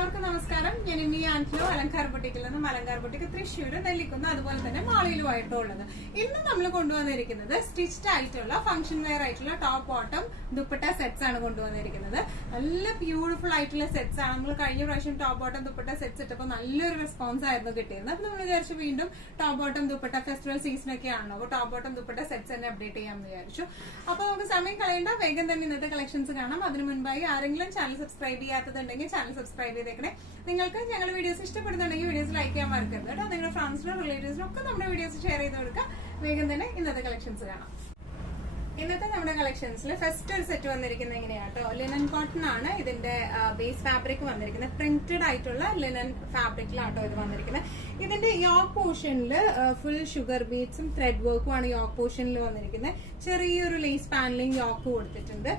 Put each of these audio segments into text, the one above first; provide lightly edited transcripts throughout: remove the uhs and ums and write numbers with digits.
എല്ലാവർക്കും നമസ്കാരം. ഞാൻ ഇനി ആൻറ്റിലോ അലങ്കാർ ബൊട്ടിക്കിൽ നിന്നും അലങ്കാർ ബൊട്ടിക്ക് തൃശ്ശൂര് നെല്ലിക്കുന്ന് അതുപോലെ തന്നെ മാളിയിലുമായിട്ടും ഉള്ളത്. ഇന്ന് നമ്മൾ കൊണ്ടുവന്നിരിക്കുന്നത് സ്റ്റിച്ച്ഡ് ആയിട്ടുള്ള ഫംഗ്ഷൻ വെയർ ആയിട്ടുള്ള ടോപ്പ് ബോട്ടം ദുപ്പട്ട സെറ്റ്സ് ആണ് കൊണ്ടുവന്നിരിക്കുന്നത്. നല്ല ബ്യൂട്ടിഫുൾ ആയിട്ടുള്ള സെറ്റ്സ് ആണ്. നമ്മൾ കഴിഞ്ഞ പ്രാവശ്യം ടോപ്പ് ബോട്ടം ദുപ്പട്ട സെറ്റ്സ് ഇട്ടപ്പോൾ നല്ലൊരു റെസ്പോൺസ് ആയിരുന്നു കിട്ടിയിരുന്നത്. അപ്പൊ നമ്മൾ വിചാരിച്ചു വീണ്ടും top bottom dupatta festival season ഒക്കെ ആണല്ലോ, അപ്പോൾ ടോപ്പ് ബോട്ടം ദുപ്പട്ട സെറ്റ്സ് തന്നെ അപ്ഡേറ്റ് ചെയ്യാമെന്ന് വിചാരിച്ചു. അപ്പൊ നമുക്ക് സമയം കളയേണ്ട, വേഗം തന്നെ ഇന്നത്തെ കളക്ഷൻസ് കാണാം. അതിനു മുൻപായി ആരെങ്കിലും ചാനൽ സബ്സ്ക്രൈബ് ചെയ്യാത്തതുണ്ടെങ്കിൽ ചാനൽ സബ്സ്ക്രൈബ് ചെയ്തേക്കണേ. നിങ്ങൾക്ക് ഞങ്ങളുടെ വീഡിയോസ് ഇഷ്ടപ്പെടുന്നുണ്ടെങ്കിൽ വീഡിയോസ് ലൈക്ക് ചെയ്യാൻ മറക്കരുത് കേട്ടോ. നിങ്ങളുടെ ഫ്രണ്ട്സിനും റിലേറ്റീവ്സിനും ഒക്കെ നമ്മുടെ വീഡിയോസ് ഷെയർ ചെയ്ത് കൊടുക്കുക. വേഗം തന്നെ ഇന്നത്തെ കളക്ഷൻസ് കാണാം. ഇന്നത്തെ നമ്മുടെ കളക്ഷൻസിൽ ഫസ്റ്റ് ഒരു സെറ്റ് വന്നിരിക്കുന്നത് എങ്ങനെയാട്ടോ, ലിനൻ കോട്ടൺ ആണ് ഇതിന്റെ ബേസ് ഫാബ്രിക് വന്നിരിക്കുന്നത്. പ്രിന്റഡ് ആയിട്ടുള്ള ലിനൻ ഫാബ്രിക്കിലാട്ടോ ഇത് വന്നിരിക്കുന്നത്. ഇതിന്റെ യോക്ക് പോർഷനിൽ ഫുൾ ഷുഗർ ബീഡ്സും ത്രെഡ് വർക്കും ആണ് യോക്ക് പോർഷനിൽ വന്നിരിക്കുന്നത്. ചെറിയൊരു ലേസ് പാനലിംഗ് യോക്ക് കൊടുത്തിട്ടുണ്ട്.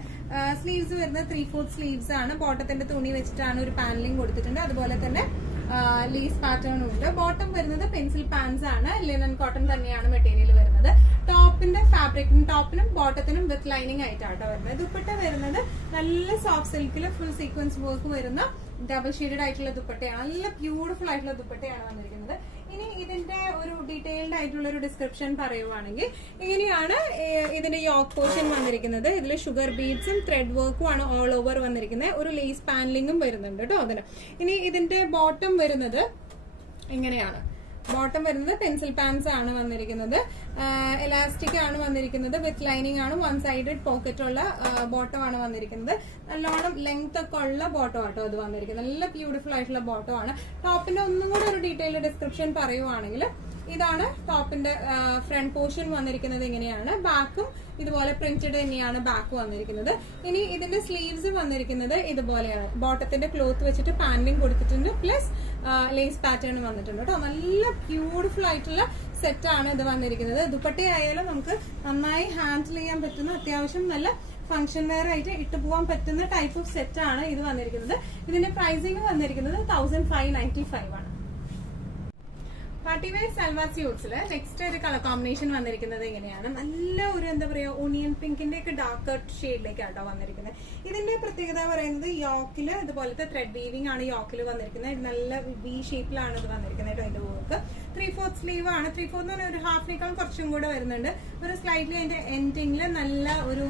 സ്ലീവ്സ് വരുന്നത് 3/4 സ്ലീവ്സ് ആണ്. ബോട്ടത്തിന്റെ തുണി വെച്ചിട്ടാണ് ഒരു പാനലിംഗ് കൊടുത്തിട്ടുണ്ട്. അതുപോലെ തന്നെ ലേസ് പാറ്റേണും ഉണ്ട്. ബോട്ടം വരുന്നത് പെൻസിൽ പാൻസ് ആണ്. ലിനൻ കോട്ടൺ തന്നെയാണ് മെറ്റീരിയൽ വരുന്നത്. ടോപ്പിന്റെ ഫാബ്രിക്കിനും ടോപ്പിനും ബോട്ടത്തിനും വിത്ത് ലൈനിങ് ആയിട്ടാട്ടോ വരുന്നത്. ദുപ്പട്ട വരുന്നത് നല്ല സോഫ്റ്റ് സിൽക്കിൽ ഫുൾ സീക്വൻസ് വർക്ക് വരുന്ന ഡബിൾ ഷെയ്ഡഡ് ആയിട്ടുള്ള ദുപ്പട്ടയാണ്. നല്ല ബ്യൂട്ടിഫുൾ ആയിട്ടുള്ള ദുപ്പട്ടയാണ് വന്നിരിക്കുന്നത്. ഇനി ഇതിന്റെ ഒരു ഡീറ്റെയിൽഡ് ആയിട്ടുള്ള ഒരു ഡിസ്ക്രിപ്ഷൻ പറയുവാണെങ്കിൽ ഇങ്ങനെയാണ് ഇതിന്റെ യോക്ക് പോർഷൻ വന്നിരിക്കുന്നത്. ഇതിൽ ഷുഗർ ബീഡ്സും ത്രെഡ് വർക്കും ആണ് ഓൾ ഓവർ വന്നിരിക്കുന്നത്. ഒരു ലേസ് പാനലിംഗും വരുന്നുണ്ട് കേട്ടോ അതിന്. ഇനി ഇതിന്റെ ബോട്ടം വരുന്നത് ഇങ്ങനെയാണ്. ബോട്ടം വരുന്നത് പെൻസിൽ പാൻസ് ആണ് വന്നിരിക്കുന്നത്. എലാസ്റ്റിക് ആണ് വന്നിരിക്കുന്നത്. വിത്ത് ലൈനിങ് ആണ്. വൺ സൈഡഡ് പോക്കറ്റ് ഉള്ള ബോട്ടം ആണ് വന്നിരിക്കുന്നത്. നല്ലോണം ലെങ്ത് ഒക്കെ ഉള്ള ബോട്ടം ആട്ടോ ഇത് വന്നിരിക്കുന്നത്. നല്ല ബ്യൂട്ടിഫുൾ ആയിട്ടുള്ള ബോട്ടം ആണ്. ടോപ്പിന്റെ ഒന്നും കൂടെ ഒരു ഡീറ്റെയിൽഡ് ഡിസ്ക്രിപ്ഷൻ പറയുവാണെങ്കിൽ ഇതാണ് ടോപ്പിന്റെ ഫ്രണ്ട് പോർഷൻ വന്നിരിക്കുന്നത്. ഇങ്ങനെയാണ്. ബാക്കും ഇതുപോലെ പ്രിന്റഡ് തന്നെയാണ് ബാക്ക് വന്നിരിക്കുന്നത്. ഇനി ഇതിന്റെ സ്ലീവ്സ് വന്നിരിക്കുന്നത് ഇതുപോലെയാണ്. ബോട്ടത്തിന്റെ ക്ലോത്ത് വെച്ചിട്ട് പാനലിംഗ് കൊടുത്തിട്ടുണ്ട്. പ്ലസ് ലേസ് പാറ്റേൺ വന്നിട്ടുണ്ട് കേട്ടോ. നല്ല ബ്യൂട്ടിഫുൾ ആയിട്ടുള്ള സെറ്റ് ആണ് ഇത് വന്നിരിക്കുന്നത്. ദുപ്പട്ടയായാലും നമുക്ക് നന്നായി ഹാൻഡിൽ ചെയ്യാൻ പറ്റുന്ന, അത്യാവശ്യം നല്ല ഫംഗ്ഷൻ വെയർ ആയിട്ട് ഇട്ട് പോകാൻ പറ്റുന്ന ടൈപ്പ് ഓഫ് സെറ്റ് ആണ് ഇത് വന്നിരിക്കുന്നത്. ഇതിന്റെ പ്രൈസിംഗ് വന്നിരിക്കുന്നത് 1595 ആണ്. പാർട്ടി വെയർ സൽവാർ സ്യൂട്ട്സിൽ നെക്സ്റ്റ് ഒരു കളർ കോമ്പിനേഷൻ വന്നിരിക്കുന്നത് എങ്ങനെയാണ്, നല്ല ഒരു എന്താ പറയാ ഓണിയൻ പിങ്കിന്റെ ഒക്കെ ഡാർക്ക് ഷെയ്ഡിലേക്കാട്ടോ വന്നിരിക്കുന്നത്. ഇതിന്റെ പ്രത്യേകത പറയുന്നത് യോക്കില് ഇതുപോലത്തെ ത്രെഡ് വീവിംഗ് ആണ് യോക്കിൽ വന്നിരിക്കുന്നത്. നല്ല വി ഷേപ്പിലാണ് ഇത് വന്നിരിക്കുന്നത് കേട്ടോ. ഇതിന്റെ വർക്ക് 3/4 സ്ലീവ് ആണ്. 3/4 എന്ന് പറഞ്ഞാൽ ഒരു ഹാഫിനേക്കാൾ കുറച്ചും കൂടെ വരുന്നുണ്ട്. ഒരു സ്ലൈറ്റ്ലി അതിന്റെ എൻഡിങ്ങില് നല്ല ഒരു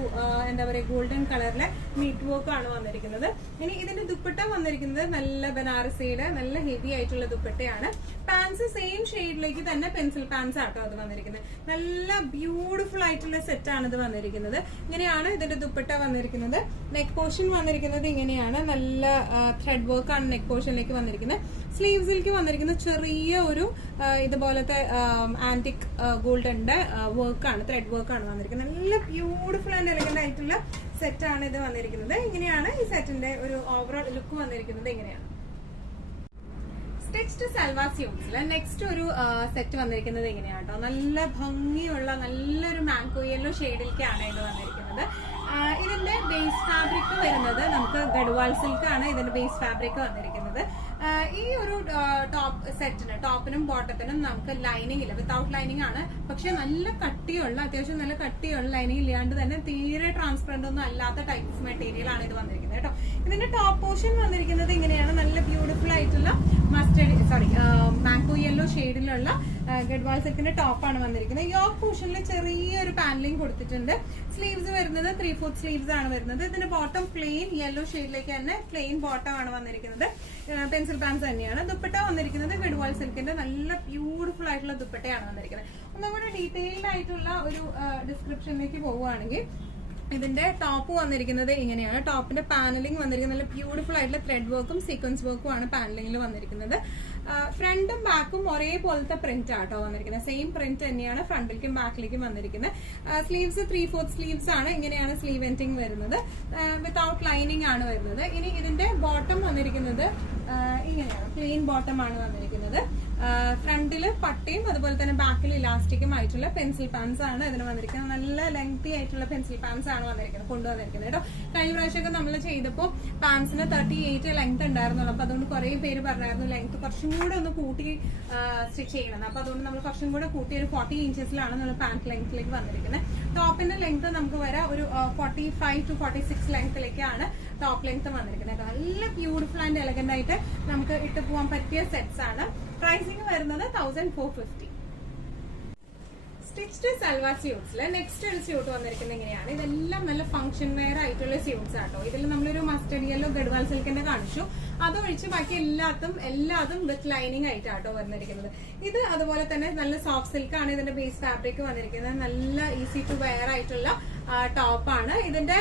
എന്താ പറയാ ഗോൾഡൻ കളറിലെ മീറ്റ് വർക്ക് ആണ് വന്നിരിക്കുന്നത്. ഇനി ഇതിന്റെ ദുപ്പട്ട വന്നിരിക്കുന്നത് നല്ല ബനാറസിയുടെ നല്ല ഹെവി ആയിട്ടുള്ള ദുപ്പട്ടയാണ്. പാൻസ് സെയിം ഷെയ്ഡിലേക്ക് തന്നെ പെൻസിൽ പാൻസ് ആട്ടോ അത് വന്നിരിക്കുന്നത്. നല്ല ബ്യൂട്ടിഫുൾ ആയിട്ടുള്ള സെറ്റ് ആണ് ഇത് വന്നിരിക്കുന്നത്. ഇങ്ങനെയാണ് ഇതിന്റെ ദുപ്പട്ട വന്നിരിക്കുന്നത്. നെക്ക് പോർഷൻ വന്നിരിക്കുന്നത് ഇങ്ങനെയാണ്. നല്ല ത്രെഡ് വർക്ക് ആണ് നെക്ക് പോർഷനിലേക്ക് വന്നിരിക്കുന്നത്. സ്ലീവ്സിലേക്ക് വന്നിരിക്കുന്ന ചെറിയ ഒരു ഇതുപോലത്തെ ആന്റിക് ഗോൾഡന്റെ വർക്കാണ്, ത്രെഡ് വർക്കാണ് വന്നിരിക്കുന്നത്. നല്ല ബ്യൂട്ടിഫുൾ ആൻഡ് എലഗന്റ് ആയിട്ടുള്ള സെറ്റ് ആണ് ഇത് വന്നിരിക്കുന്നത്. ഇങ്ങനെയാണ് ഈ സെറ്റിന്റെ ഒരു ഓവറോൾ ലുക്ക് വന്നിരിക്കുന്നത്. ഇങ്ങനെയാണ് സ്റ്റിച്ച്ഡ് സൽവാർ സ്യൂട്ട്സിൽ നെക്സ്റ്റ് ഒരു സെറ്റ് വന്നിരിക്കുന്നത് എങ്ങനെയാട്ടോ, നല്ല ഭംഗിയുള്ള നല്ലൊരു മാംഗോ യെല്ലോ ഷെയ്ഡിലേക്കാണ് ഇത് വന്നിരിക്കുന്നത്. ഇതിന്റെ ബേസ് ഫാബ്രിക് വരുന്നത് നമുക്ക് ഗഡ്വാൾ സിൽക്ക് ആണ് ഇതിന്റെ ബേസ് ഫാബ്രിക് വന്നിരിക്കുന്നത്. ഈ ഒരു ടോപ്പ് സെറ്റിന് ടോപ്പിനും ബോട്ടത്തിനും നമുക്ക് ലൈനിങ് ഇല്ല, വിത്തൗട്ട് ലൈനിങ് ആണ്. പക്ഷെ നല്ല കട്ടിയുള്ള, അത്യാവശ്യം നല്ല കട്ടിയുള്ള ലൈനിങ് ഇല്ലാണ്ട് തന്നെ തീരെ ട്രാൻസ്പെറന്റ് ഒന്നും അല്ലാത്ത ടൈപ്പ് ഓഫ് മെറ്റീരിയൽ ആണ് ഇത് വന്നിരിക്കുന്നത് കേട്ടോ. ഇതിന്റെ ടോപ്പ് പോർഷൻ വന്നിരിക്കുന്നത് ഇങ്ങനെയാണ്. നല്ല ബ്യൂട്ടിഫുൾ ആയിട്ടുള്ള മാംഗോ യെല്ലോ ഷെയ്ഡിലുള്ള ഗഡ്വാൾ സിൽക്കിന്റെ ടോപ്പാണ് വന്നിരിക്കുന്നത്. യോക്ക് പോർഷനിൽ ചെറിയൊരു പാനലിംഗ് കൊടുത്തിട്ടുണ്ട്. സ്ലീവ്സ് വരുന്നത് 3/4 സ്ലീവ്സ് ആണ് വരുന്നത്. ഇതിന്റെ ബോട്ടം പ്ലെയിൻ യെല്ലോ ഷെയ്ഡിലേക്ക് തന്നെ പ്ലെയിൻ ബോട്ടം ആണ് വന്നിരിക്കുന്നത്. പെൻസിൽ പാൻസ് തന്നെയാണ്. ദുപ്പട്ട വന്നിരിക്കുന്നത് ഗഡ്വാൾ സിൽക്കിന്റെ നല്ല ബ്യൂട്ടിഫുൾ ആയിട്ടുള്ള ദുപ്പട്ടയാണ് വന്നിരിക്കുന്നത്. ഒന്നുകൂടെ ഡീറ്റെയിൽഡ് ആയിട്ടുള്ള ഒരു ഡിസ്ക്രിപ്ഷനിലേക്ക് പോവുകയാണെങ്കിൽ ഇതിന്റെ ടോപ്പ് വന്നിരിക്കുന്നത് ഇങ്ങനെയാണ്. ടോപ്പിന്റെ പാനലിംഗ് വന്നിരിക്കുന്നത് നല്ല ബ്യൂട്ടിഫുൾ ആയിട്ടുള്ള ത്രെഡ് വർക്കും സീക്വൻസ് വർക്കും ആണ് പാനലിംഗിൽ വന്നിരിക്കുന്നത്. ഫ്രണ്ടും ബാക്കും ഒരേപോലത്തെ പ്രിന്റ് ആട്ടോ വന്നിരിക്കുന്നത്. സെയിം പ്രിന്റ് തന്നെയാണ് ഫ്രണ്ടിലേക്കും ബാക്കിലേക്കും വന്നിരിക്കുന്നത്. സ്ലീവ്സ് 3/4 സ്ലീവ്സ് ആണ്. ഇങ്ങനെയാണ് സ്ലീവ് എൻഡിങ് വരുന്നത്. വിത്തൗട്ട് ലൈനിങ് ആണ് വരുന്നത്. ഇനി ഇതിന്റെ ബോട്ടം വന്നിരിക്കുന്നത് ഇങ്ങനെയാണ്. പ്ലെയിൻ ബോട്ടം ആണ് വന്നിരിക്കുന്നത്. ഫ്രണ്ടില് പട്ടയും അതുപോലെ തന്നെ ബാക്കിൽ ഇലാസ്റ്റിക്കും ആയിട്ടുള്ള പെൻസിൽ പാൻസ് ആണ് ഇതിന് വന്നിരിക്കുന്നത്. നല്ല ലെങ്തി ആയിട്ടുള്ള പെൻസിൽ പാൻസ് ആണ് കൊണ്ടുവന്നിരിക്കുന്നത് കേട്ടോ. കഴിഞ്ഞ പ്രാവശ്യമൊക്കെ നമ്മൾ ചെയ്തപ്പോൾ പാൻസിന് 38 ലെങ്ത് ഉണ്ടായിരുന്നുള്ളൂ. അപ്പൊ അതുകൊണ്ട് കുറെ പേര് പറഞ്ഞായിരുന്നു ലെങ്ത് കുറച്ചും കൂടെ ഒന്ന് കൂട്ടി സ്റ്റിച്ച് ചെയ്യണം. അപ്പൊ അതുകൊണ്ട് നമ്മൾ കുറച്ചും കൂടെ കൂട്ടി ഒരു 40 ഇഞ്ചസിലാണ് നമ്മൾ പാന്റ് ലെങ്ത്തിലേക്ക് വന്നിരിക്കുന്നത്. ടോപ്പിന്റെ ലെങ്ത് നമുക്ക് വരാം ഒരു 45 to 46 ലെങ്ത്തിലേക്കാണ് ടോപ്പ് ലെങ്ത് വന്നിരിക്കുന്നത്. നല്ല ബ്യൂട്ടിഫുൾ ആൻഡ് എലഗന്റ് ആയിട്ട് നമുക്ക് ഇട്ട് പോകാൻ പറ്റിയ സെറ്റ്സ് ആണ്. പ്രൈസിങ് വരുന്നത് 1450. സ്റ്റിച്ച്ഡ് സൽവാർ സ്യൂട്ട്സിൽ നെക്സ്റ്റ് ഒരു സ്യൂട്ട് വന്നിരിക്കുന്നത് എങ്ങനെയാണ്? ഇതെല്ലാം നല്ല ഫംഗ്ഷൻ വെയർ ആയിട്ടുള്ള സ്യൂട്ട്സ് ആട്ടോ. ഇതിൽ നമ്മളൊരു മസ്റ്റർഡ് യെല്ലോ ഗഡ്വാൾ സിൽക്കിന്റെ കാണിച്ചു. അതൊഴിച്ച് ബാക്കി എല്ലാതും വിത്ത് ലൈനിങ് ആയിട്ടാട്ടോ വന്നിരിക്കുന്നത്. ഇത് അതുപോലെ തന്നെ നല്ല സോഫ്റ്റ് സിൽക്ക് ആണ് ഇതിന്റെ ബേസ് ഫാബ്രിക് വന്നിരിക്കുന്നത്. നല്ല ഈസി ടു വെയർ ആയിട്ടുള്ള ടോപ്പാണ്. ഇതിന്റെ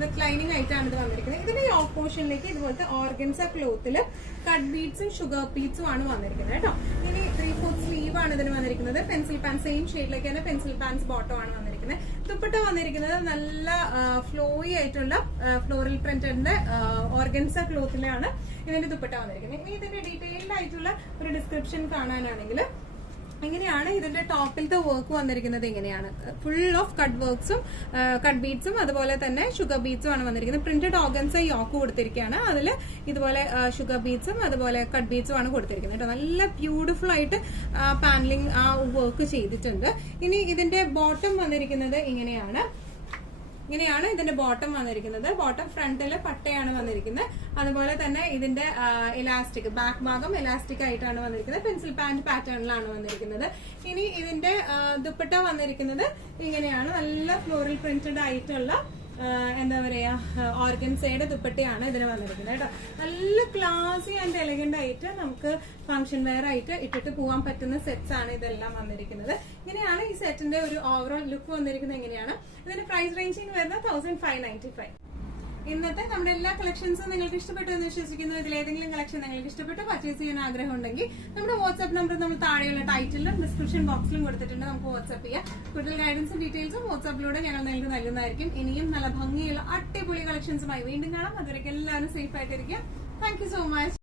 വിത്ത് ലൈനിങ് ആയിട്ടാണ് ഇത് വന്നിരിക്കുന്നത്. ഇതിന്റെ യോക്ക് പോർഷനിലേക്ക് ഇതുപോലത്തെ ഓർഗൻസ ക്ലോത്തില് കട്ട് ബീഡ്സും ഷുഗർ ബീഡ്സും ആണ് വന്നിരിക്കുന്നത് കേട്ടോ. ഇനി 3/4 സ്ലീവ് ആണ് ഇതിന് വന്നിരിക്കുന്നത്. പെൻസിൽ പാൻസ് സെയിം ഷെയ്ഡിലേക്ക് തന്നെ പെൻസിൽ പാൻസ് ബോട്ടം ആണ് വന്നിരിക്കുന്നത്. ദുപ്പട്ട വന്നിരിക്കുന്നത് നല്ല ഫ്ലോയി ആയിട്ടുള്ള ഫ്ലോറൽ പ്രിന്റിന്റെ ഓർഗൻസ ക്ലോത്തിലാണ് ഇതിന്റെ ദുപ്പട്ട വന്നിരിക്കുന്നത്. ഇനി ഇതിന്റെ ഡീറ്റെയിൽഡ് ആയിട്ടുള്ള ഒരു ഡിസ്ക്രിപ്ഷൻ കാണാനാണെങ്കിൽ എങ്ങനെയാണ് ഇതിന്റെ ടോപ്പിലത്തെ വർക്ക് വന്നിരിക്കുന്നത്? എങ്ങനെയാണ് ഫുൾ ഓഫ് കട്ട് വർക്ക്സും കട്ട് ബീഡ്സും അതുപോലെ തന്നെ ഷുഗർ ബീഡ്സും ആണ് വന്നിരിക്കുന്നത്. പ്രിന്റഡ് ഓർഗൻസ യോക്ക് കൊടുത്തിരിക്കുകയാണ്. അതിൽ ഇതുപോലെ ഷുഗർ ബീഡ്സും അതുപോലെ കട്ട് ബീഡ്സും ആണ് കൊടുത്തിരിക്കുന്നത് കേട്ടോ. നല്ല ബ്യൂട്ടിഫുൾ ആയിട്ട് പാനലിംഗ് ആ വർക്ക് ചെയ്തിട്ടുണ്ട്. ഇനി ഇതിന്റെ ബോട്ടം വന്നിരിക്കുന്നത് ഇങ്ങനെയാണ് ഇതിന്റെ ബോട്ടം വന്നിരിക്കുന്നത്. ബോട്ടം ഫ്രണ്ടില് പട്ടയാണ് വന്നിരിക്കുന്നത്. അതുപോലെ തന്നെ ഇതിന്റെ ഇലാസ്റ്റിക് ബാക്ക് ഭാഗം ഇലാസ്റ്റിക് ആയിട്ടാണ് വന്നിരിക്കുന്നത്. പെൻസിൽ പാന്റ് പാറ്റേണിലാണ് വന്നിരിക്കുന്നത്. ഇനി ഇതിന്റെ ദുപ്പട്ട വന്നിരിക്കുന്നത് ഇങ്ങനെയാണ്. നല്ല ഫ്ലോറൽ പ്രിന്റഡ് ആയിട്ടുള്ള എന്താ പറയാ ഓർഗൻസയുടെ ദുപ്പട്ടയാണ് ഇതിന് വന്നിരിക്കുന്നത് കേട്ടോ. നല്ല ക്ലാസി ആൻഡ് എലഗന്റ് ആയിട്ട് നമുക്ക് ഫംഗ്ഷൻ വെയർ ആയിട്ട് ഇട്ടിട്ട് പോകാൻ പറ്റുന്ന സെറ്റ്സ് ആണ് ഇതെല്ലാം വന്നിരിക്കുന്നത്. ഇങ്ങനെയാണ് ഈ സെറ്റിന്റെ ഒരു ഓവറോൾ ലുക്ക് വന്നിരിക്കുന്നത്. എങ്ങനെയാണ് ഇതിന്റെ പ്രൈസ് റേഞ്ചിങ് വരുന്നത് 1595. ഇന്നത്തെ നമ്മുടെ എല്ലാ കളക്ഷൻസും നിങ്ങൾക്ക് ഇഷ്ടപ്പെട്ടു എന്ന് വിശ്വസിക്കുന്നു. ഇതിൽ ഏതെങ്കിലും കളക്ഷൻ നിങ്ങൾക്ക് ഇഷ്ടപ്പെട്ട് പർച്ചേസ് ചെയ്യാൻ ആഗ്രഹം ഉണ്ടെങ്കിൽ നമ്മുടെ വാട്സ്ആപ്പ് നമ്പർ നമ്മൾ താഴെയുള്ള ടൈറ്റിലും ഡിസ്ക്രിപ്ഷൻ ബോക്സിലും കൊടുത്തിട്ടുണ്ട്. നമുക്ക് വാട്സ്ആപ്പ് ചെയ്യാം. കൂടുതൽ ഗൈഡൻസും ഡീറ്റെയിൽസും വാട്സ്ആപ്പിലൂടെ ഞങ്ങൾ നിങ്ങൾക്ക് നൽകുന്നതായിരിക്കും. ഇനിയും നല്ല ഭംഗിയുള്ള അടിപൊളി കളക്ഷൻസുമായി വീണ്ടും കാണാം. അതുവരെയ്ക്ക് എല്ലാവരും സേഫ് ആയിട്ടിരിക്കുക. Thank you so much.